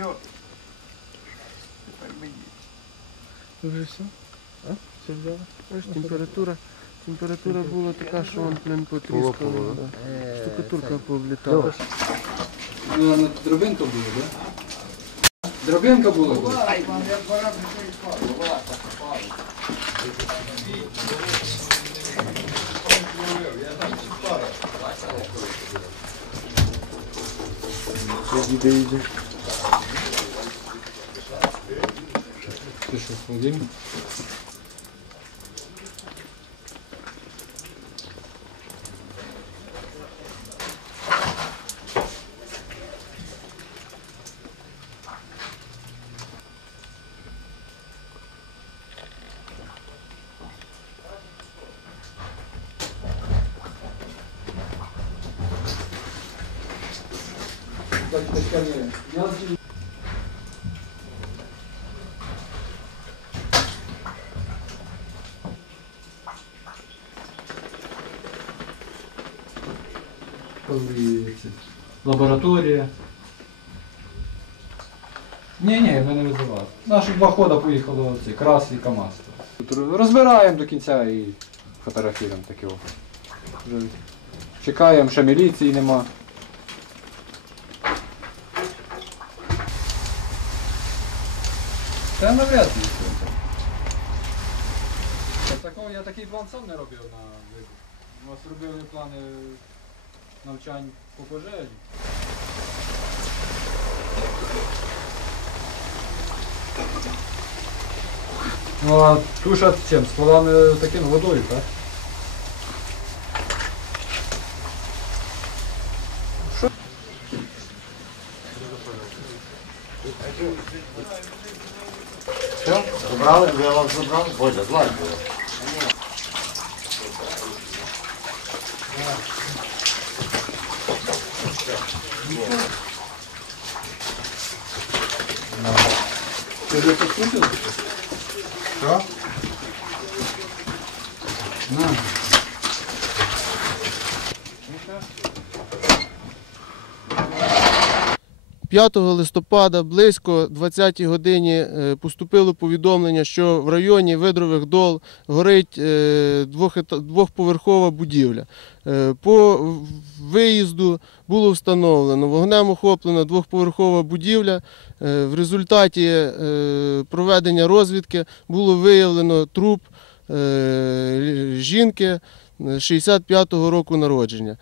Все. Тепер все? А? Все взяли? Ось температура. Температура була така, що он плен потріскала. Э, Штукатурка повлітала. Ну, на дробинка была, да? Дробинка была. Я там Слышу, Владимир. Дальше камера. Що, Владимир? Лабораторія. Ні, ні, ми не визивали. Наші два хода поїхало ці крас і КАМАЗ. Розбираємо до кінця і фотографуємо таке. о. Чекаємо, ще міліції нема. Та навряд ли. Такого, я такий план сам не робив на вибір. У нас робили плани навчань по пожежі. Ну а тушать чим? Стволами таким водою, так? Все? Забрали? Я вас забрав? Бодя, зладь було. Ти вже підключили? Що? На. 5 листопада близько 20 годині е, поступило повідомлення, що в районі Видрових дол горить е, двохповерхова будівля. Е, По виїзду було встановлено вогнем охоплена двохповерхова будівля. В результаті проведення розвідки було виявлено труп жінки 65-го року народження.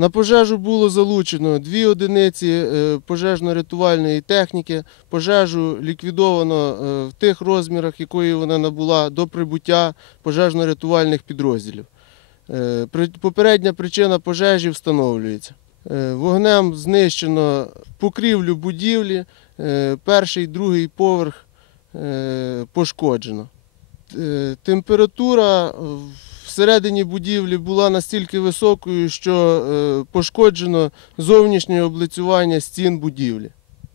На пожежу було залучено дві одиниці е, пожежно-рятувальної техніки. Пожежу ліквідовано е, в тих розмірах, якої вона набула до прибуття пожежно-рятувальних підрозділів. Е, Попередня причина пожежі встановлюється. Вогнем знищено покрівлю будівлі, перший, другий поверх пошкоджено. Температура всередині будівлі була настільки високою, що е, пошкоджено зовнішнє облицювання стін будівлі.